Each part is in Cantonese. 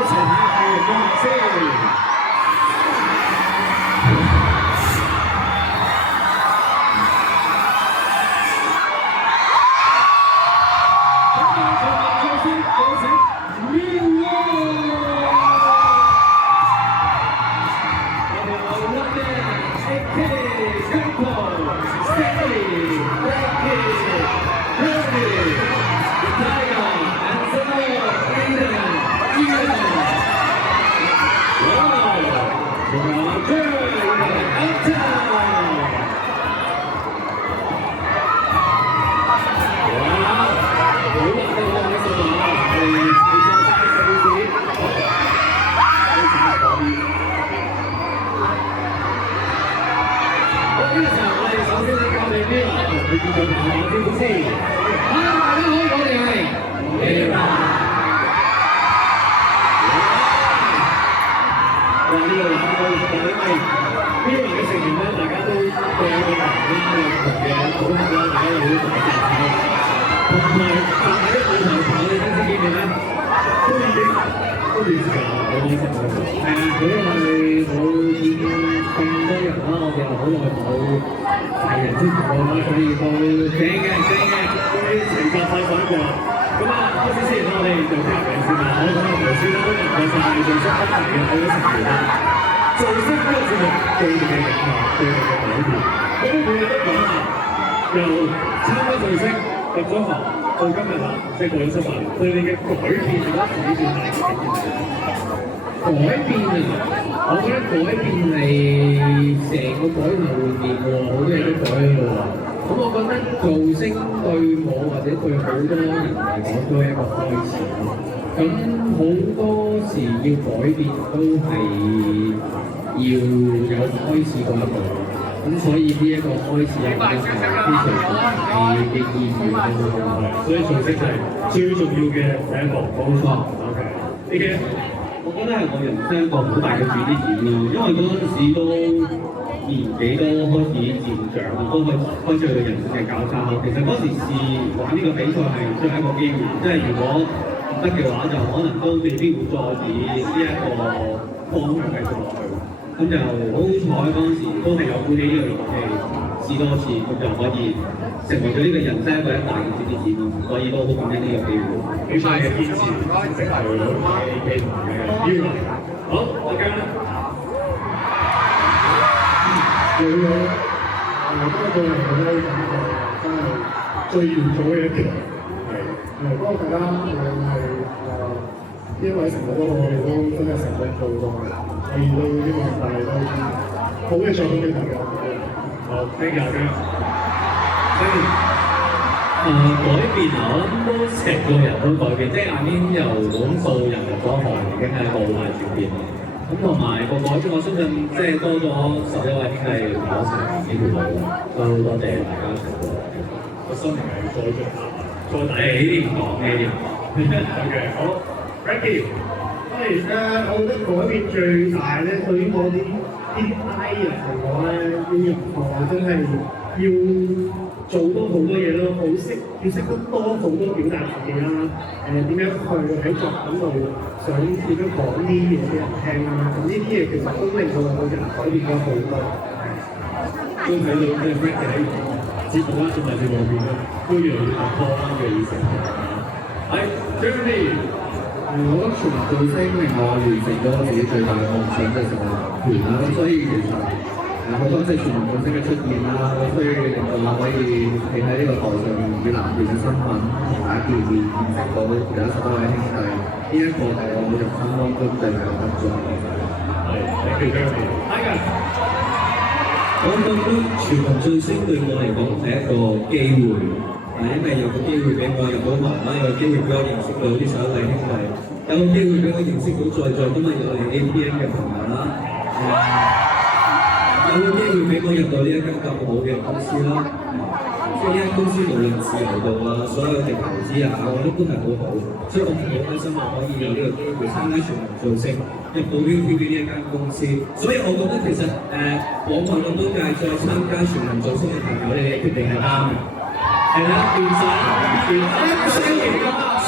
一齊睇下佢嘅功力先。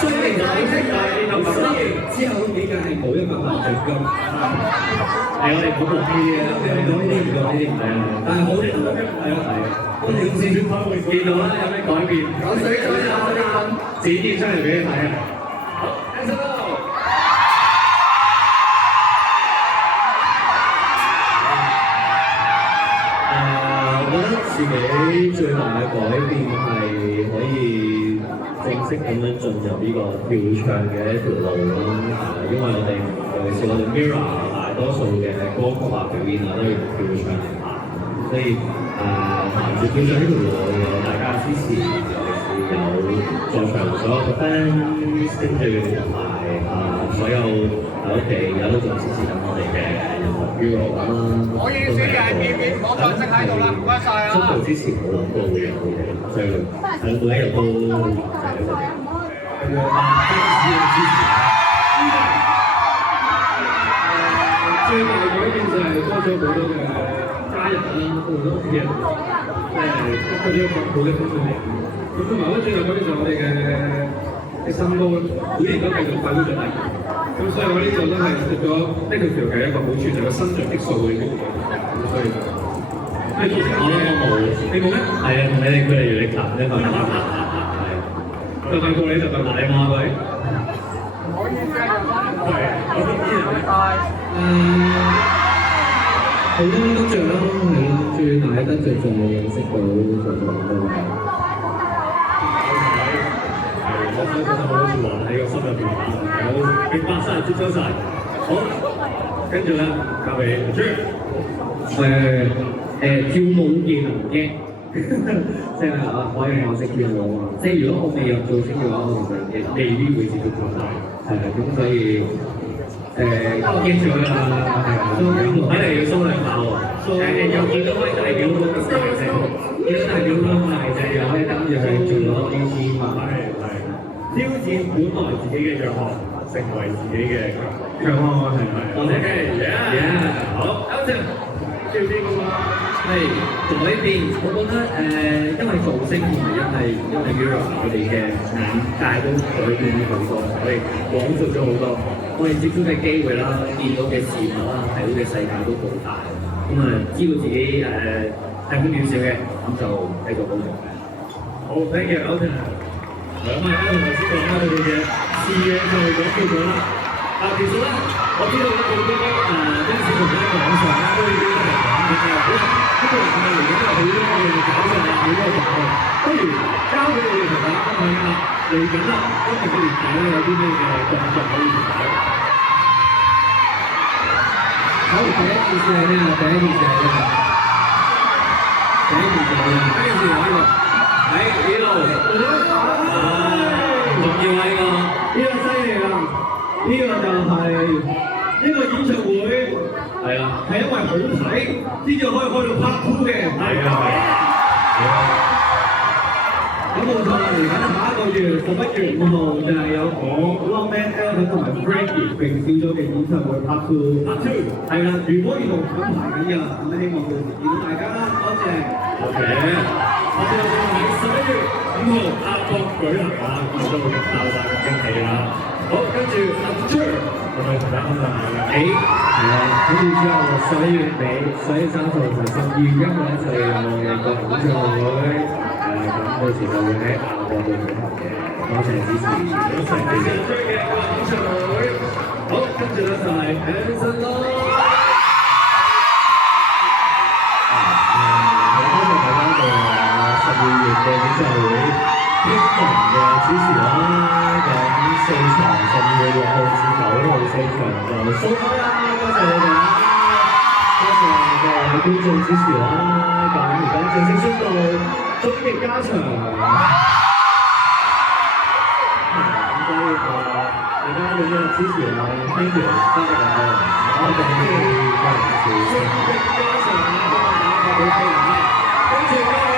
雖然有啲係，雖然只之後幾屆係冇100萬獎金。係我哋唔好講呢啲嘅，唔講呢啲，唔講呢啲，係啊。但係好啲，係啊係啊。我哋公司見到啦，有咩改變？有水咗有啲粉展現出嚟俾你睇啊！好 ，Angelo。我覺得自己最大嘅改變係可以正式咁樣進入呢個跳唱嘅一條路啦，因為我哋尤其是我哋 Mirror 大多數嘅歌曲啊表演啊都要跳唱嚟行，所以行住跳唱呢條路有大家支持，尤其是有在場所有嘅 fans 跟住同埋所有喺屋企而家都仲支持緊我哋嘅任何 Mirror 啦，可以小人見面，我就識喺度啦，唔該晒啊！出道之前冇諗過會有嘅，所以喺每一日都係一個支持。最大改變就係多咗好多嘅家人啦，好多屋企人，多咗一個好嘅分享。咁同埋最大改變就係我哋嘅新歌，每年都繼續快啲進行。咁所以我呢度都係食咗呢條橋嘅一個好處，就係個生長激素會高咗。咁所以，其實我冇，你冇咩？係啊，同你哋佢哋越嚟越近一個。係，就快過你就快埋你媽佢。係，我都知係。好多得著啦，係咯，最大嘅得著就係認識到做好多。我相信好多話喺個心入邊打埋，我明白晒、接收晒。好，跟住咧交俾阿 J。跳舞技能嘅，即係我可以學識跳舞啊！即係如果我未入造星嘅話，我其實未必會接觸到。係啊，咁所以記住啦，係啊，睇嚟要收兩把喎。又見到位代表都咁大隻，見到代表都咁大隻，又可以等住去做到 AT 嘛。挑戰本來自己嘅弱項，成為自己嘅強項，係咪？我哋嘅好，有請跳邊個啊？係改變，我覺得因為造星同埋因為 Mirror 我哋嘅眼界都改變咗好多，我哋廣闊咗好多，我哋接觸嘅機會啦，見到嘅事物啦，睇到嘅世界都好大，咁知道自己係好渺小嘅，咁就繼續保重。好 ，thank you，Elton。兩位咧，頭先講啦，佢哋嘅視野就講到咗啦。其實咧，我知道咧，好多跟住同喺網上咧都已經係講緊嘅。好啦，呢個係咪嚟緊有好多我哋搞嘅好多活動？不如交俾你哋同大家分享下，嚟緊啦，今年嘅年底咧有啲咩嘅動作可以搞？好，第一件事係咩啊？第一件事係咩啊？第一件事係呢個。喺呢度，重要喺個，呢個犀利啦！呢個就係呢個演唱會，係啊，係因為好睇先至可以開到 Part 2嘅，係啊，咁冇錯啦！嚟緊下一個月11月5號就係有我 Longman Elton 同埋 Frankie 並小組嘅演唱會 Part 2，係啦，如果要同品牌緊嘅，咁希望到時見到大家啦，多謝。OK。我哋會喺11月5號亞博舉行啊，咁都會爆炸嘅驚喜啦。好，跟住阿 J，我哋同大家分享下啦。係啊，跟住之後11月尾11月3號同12月1號咧就有我嘅個人演唱會，咁到時就會喺亞博度舉行嘅。多謝支持，多謝你哋追嘅個人演唱會。好，跟住咧就係 Anson 咯。12月嘅演唱會，英文嘅支持啦，咁4場12月6號至9號4場就收開啦，多謝你哋啦，多謝各位觀眾支持啦，咁而家正式宣布終極加場，咁所以大家要多支持啦 ，thank you，多謝大家，我哋會加入終極加場啊，幫我打個好聲啊，跟住各位。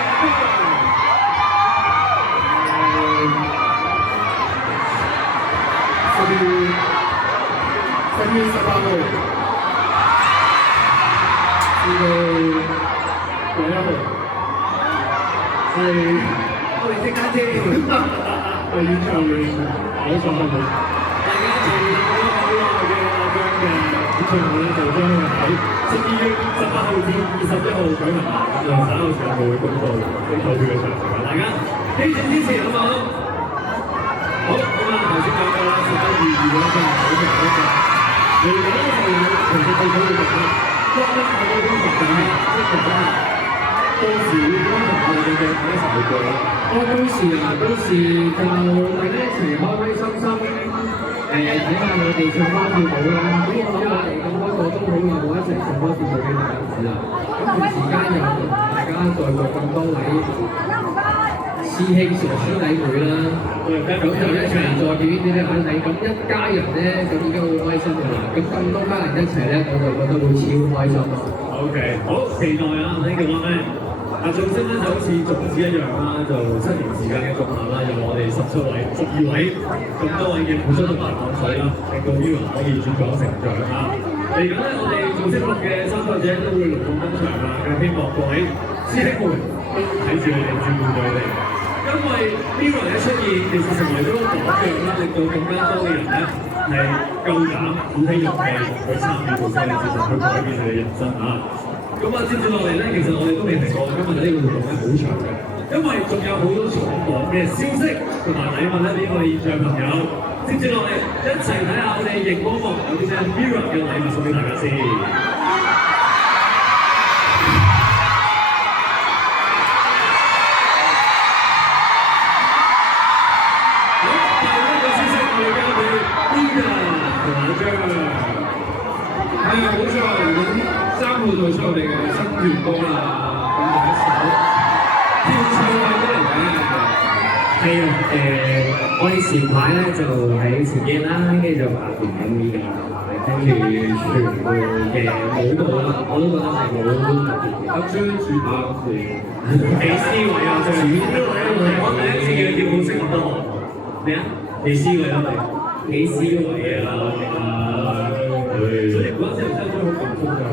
12月18號至到21號，係我哋即刻先，係演唱會，好爽啊！大家演唱會咧就將會喺12月18號至21號舉行，咁稍後時間就會公布投票嘅詳情啦。大家記住支持好唔好？好，咁啊頭先講過啦，11月2號咧就係舉行嗰個嚟緊咧就有全國政府嘅活動，國家喺嗰邊實際即係話到時會幫同我哋嘅一齊去過啦。到時就大家一齊開開心心。睇下我哋唱歌跳舞啦，咁我諗我哋咁多個都好耐冇一齊唱歌跳舞俾大家睇啦。咁同時間又同大家在座咁多位師兄師弟妹啦，咁就一齊再表演俾大家睇。咁一家人咧，咁已經好開心㗎啦。咁咁多家人一齊咧，我就覺得會超開心咯。OK， 好期待啊！呢個話咧。造星咧就好似種子一樣啦，就7年時間嘅種下啦，有我哋12位咁多位嘅付出同埋汗水啦，令到 Mirror 可以茁壯成長啊！嚟緊咧，我哋造星錄嘅參賽者都會隆重登場啦，咁希望各位師兄們都睇住佢哋照顧佢哋，因為 Mirror 嘅出現其實成為咗個榜樣啦，令到更加多嘅人咧係夠膽鼓起勇氣去參與造星嘅節目，去改變佢哋人生啊！咁啊，接住落嚟咧，其實我哋都未停過，今日呢個活動咧好長嘅，因為仲有好多重磅嘅消息同埋禮物咧俾我哋現場朋友。接住落嚟，一齊睇下我哋熒光幕有啲咩 Mirror 嘅禮物送俾大家先。好，第一個消息我哋交俾 Mirror 同阿張。冇錯，咁。3號做出我哋嘅新團歌啦，咁第一首跳唱嘅歌嚟嘅。係啊，我哋前排咧就喺前幾日啦，跟住就拍完 MV 㗎，跟住全部嘅舞蹈啦，我都覺得係好特別嘅。張主打嗰時幾 C 位啊，張主打我第一次嘅跳舞識咁多。咩啊？幾 C 位啊？幾 C 位啊？所以嗰陣時真係好感觸㗎。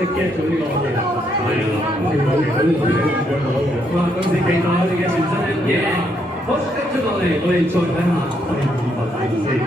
即係 get 咗呢個嘢，係啊，跳舞其實都同你一樣嘅。哇！到時期待我哋嘅全新嘅嘢。好，跟住落嚟，我哋再睇下我哋二號大師先。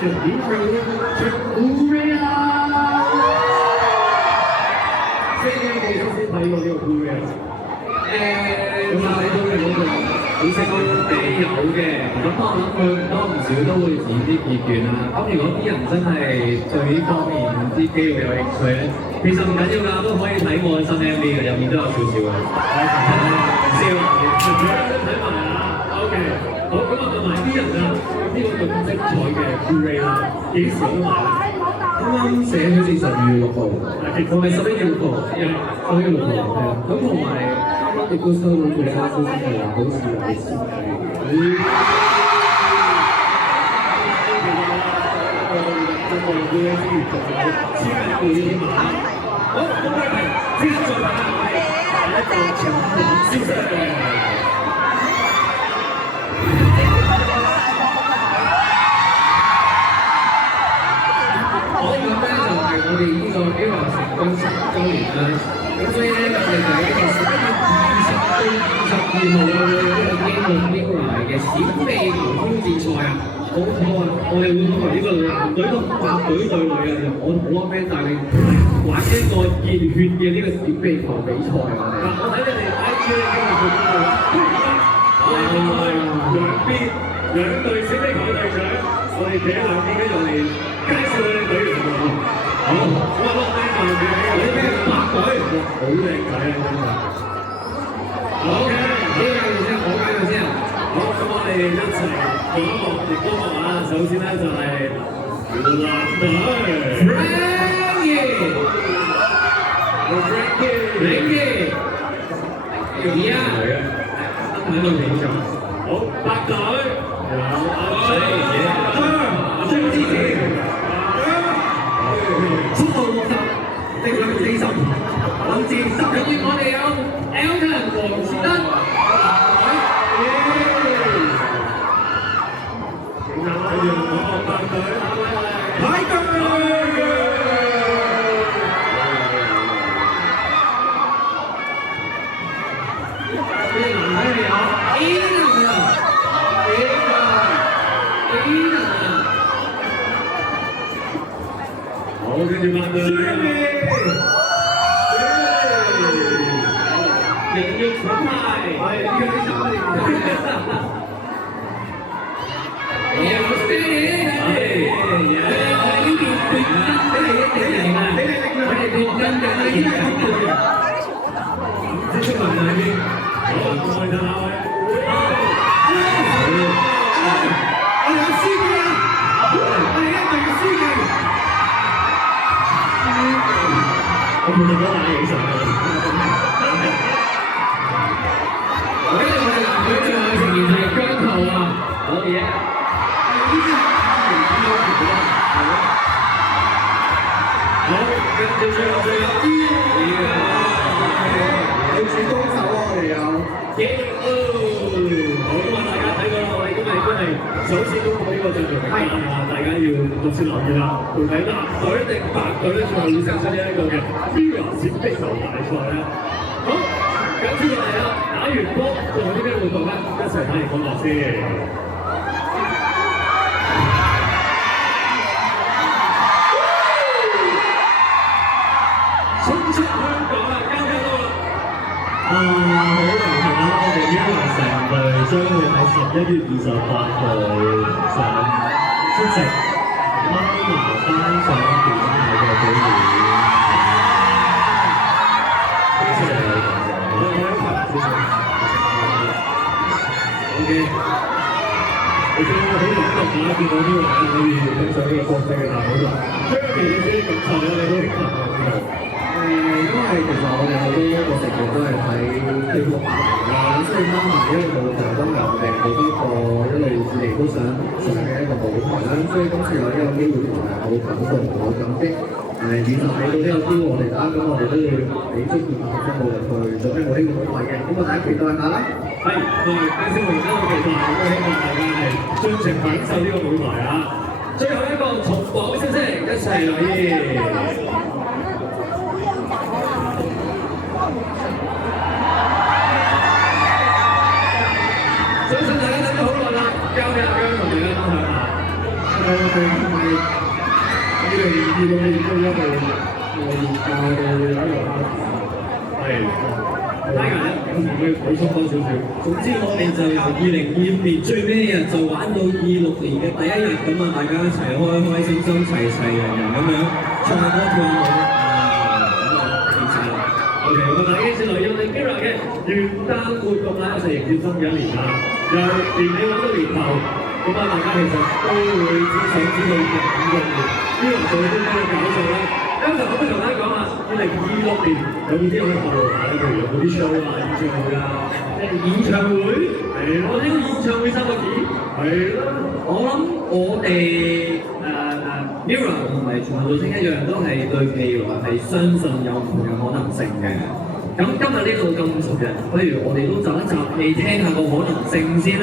演唱會出 Blu-ray 啦！即係你哋先睇過呢個 Blu-ray 啊？咁啊睇到嘅嗰個好識都有嘅，咁我諗佢唔多唔少都會剪啲片段啦。咁如果啲人真係對呢方面啲機會有興趣咧，其實唔緊要㗎，都可以睇我嘅新 MV 嘅，入面都有少少嘅。笑，睇埋啊 ！OK， 好咁啊，同埋啲人啊〜呢個咁精彩嘅 Blu-ray 啦，幾時都買啦？啱啱寫好似12月6號，同埋11月6號，11月6號係啊。咁同埋啱啱亦都收到最新消息係話，好似有簽名。我哋 Blu-ray 之餘仲有簽名會添啊！好，咁我哋即刻再睇下我哋下一個重磅消息。我哋呢個Mirror成軍10週年啦，咁所以咧我哋就喺呢個11月20到22號嘅呢個英國Mirror嘅閃避無風戰賽啊，好好啊！我哋會同呢個藍隊同白隊對壘啊，我同我 friend 帶你玩一個熱血嘅呢個閃避球比賽啊！嗱，我睇你哋 IG 咧今日做緊嘅話，我哋兩隊閃避球隊長，我哋企喺兩邊跟住我哋介紹你哋隊員好唔好？好，咁啊落咩場嘅？你咩白隊？好靚仔啊！真係。OK， 呢個先，我介紹先。好，咁我哋一齊講一幕熒光幕啊！首先咧就係藍隊 Frankie，喺度影相。好，白隊有阿張之前。7號60，你定佢40，好似10月我哋有 Elton 黃士德，排隊。好，跟住慢隊。人肉品牌，係呢個啲什麼嚟㗎？有聲嘅，係呢邊變真嚟啊！佢哋變真嘅，呢邊即出嚟啦已經，好，我哋睇下位。我哋有司機啊！我哋一定有司機。我冇得打影相啊！我哋男隊最後成員係姜濤啊！好嘢！好，跟住最後要轉攻手啊！我哋有好咁啊！大家睇到啦，我哋今日都係首次公布呢個陣容名單啊！大家要密切留意啦，到底藍隊定白隊咧，最後要勝出呢一個嘅 Mirror 閃擊球大賽咧。好，緊接落嚟啦，打完波仲有啲咩活動咧？一齊睇完講落先。衝出香港啦！交俾我啦！好榮幸啦！我哋 Mirror 成隊將會喺11月28號上出席媽媽頒獎典禮嘅表演。多謝你哋，我有一排謝謝。OK，我覺得好感動啊！見到呢個可以影相呢個國際嘅大舞台。Jeremy，你自己感受咧，你都興奮啊！因為其實我哋好多個成員都係喺 K-pop 嚟啦，咁所以媽媽一路就都有我哋好多個一路以嚟都想上嘅一個舞台啦，所以今次有呢個機會其實係好感動、好感激。現實睇到呢個機會我哋打，咁我哋都要俾足熱情嘅努力去準備好呢個舞台嘅，咁大家期待下啦。係，啱先我而家好期待，咁希望大家係盡情享受呢個舞台啊！最後一個重磅消息，一齊留意。相信大家等咗好耐啦，交俾阿姜同大家分享下。我哋2026年都一路教到一路係，拉人咧，有時會補充多少少。總之我哋就由2025年最尾一日就玩到26年嘅第一日咁啊！大家一齊開開心心、齊齊人人咁樣唱下歌跳下舞啊！咁啊，完成啦。OK，咁啊，依次來要我哋 Mirror 嘅元旦活動啦，一齊迎接新嘅一年啦！由年尾揾到年頭，咁啊，大家其實都會只想知道2026年 Mirror 做啲咩搞作啦。今日可唔可以同大家講下2026年有冇啲可以透露下咧？譬如有冇啲 show 啊、演唱會啊？演唱會係啦，我呢個演唱會3個字係啦。我諗我哋Mirror 同埋全民造星一樣，都係對未來係相信有唔同嘅可能性嘅。咁今日呢度咁熟人，不如我哋都集一集氣，聽下個可能性先啦。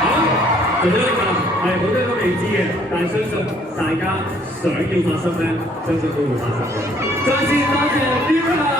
好，仲有一個係好多都未知嘅，但係相信大家想要發生咧，相信都會發生嘅。再次多謝 Mirror。